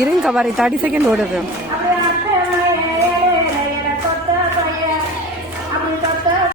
இருங்க ஒரு thirty second ஓடுது.